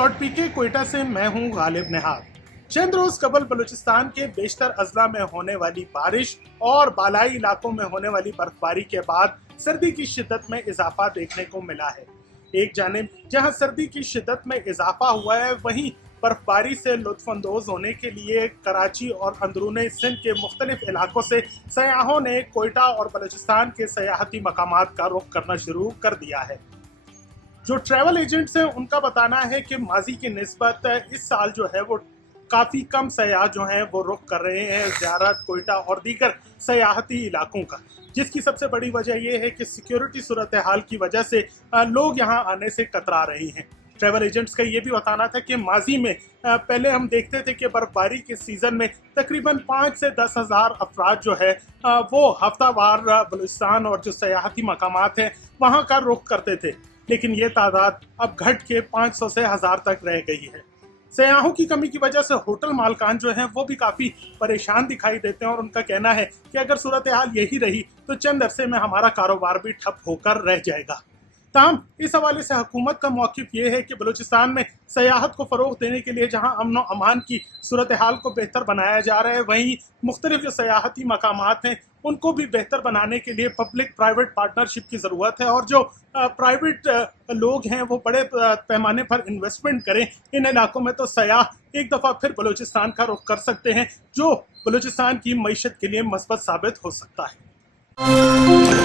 Slot पीके कोयटा से मैं हूं गालिब निहाल। चंद रोज कबल बलूचिस्तान के बेशतर अजला में होने वाली बारिश और बालाई इलाकों में होने वाली बर्फबारी के बाद सर्दी की शिद्दत में इजाफा देखने को मिला है। एक जानिब जहां सर्दी की शिद्दत में इजाफा हुआ है, वहीं बर्फबारी से लुत्फानंदोज होने के लिए कराची और अंदरूनी सिंध के मुख्तलिफ इलाकों से सयाहों ने कोयटा और बलूचिस्तान के सयाहती मकामात का रुख करना शुरू कर दिया है। जो ट्रैवल एजेंट्स हैं उनका बताना है कि माजी की निस्बत इस साल जो है वो काफ़ी कम सयाह जो हैं वो रुख कर रहे हैं ज़ियारत कोयटा और दीगर सयाहती इलाकों का, जिसकी सबसे बड़ी वजह यह है कि सिक्योरिटी सूरत हाल की वजह से लोग यहाँ आने से कतरा रहे हैं। ट्रैवल एजेंट्स का ये भी बताना था कि माजी में पहले हम देखते थे कि बर्फबारी के सीज़न में तकरीबन 5 से 10 हज़ार अफराद जो है वो हफ्तावार बलूचिस्तान और जो सयाहती मकामात हैं वहाँ का रुख करते थे, लेकिन ये तादाद अब घट के 500 से 1000 तक रह गई है। सयाहों की कमी की वजह से होटल मालकान जो हैं वो भी काफ़ी परेशान दिखाई देते हैं और उनका कहना है कि अगर सूरत हाल यही रही तो चंद अरसे में हमारा कारोबार भी ठप होकर रह जाएगा। ताहम इस हवाले से हुकूमत का मौक़िफ़ ये है कि बलूचिस्तान में सयाहत को फ़रोग़ देने के लिए जहाँ अमन व अमान की सूरत हाल को बेहतर बनाया जा रहा है, वहीं मुख्तलिफ जो सयाहती मकामात हैं उनको भी बेहतर बनाने के लिए पब्लिक प्राइवेट पार्टनरशिप की ज़रूरत है और जो प्राइवेट लोग हैं वो बड़े पैमाने पर इन्वेस्टमेंट करें इन इलाकों में, तो सयाह एक दफ़ा फिर बलूचिस्तान का रुख कर सकते हैं, जो बलूचिस्तान की मईशत के लिए मस्बत साबित हो सकता है।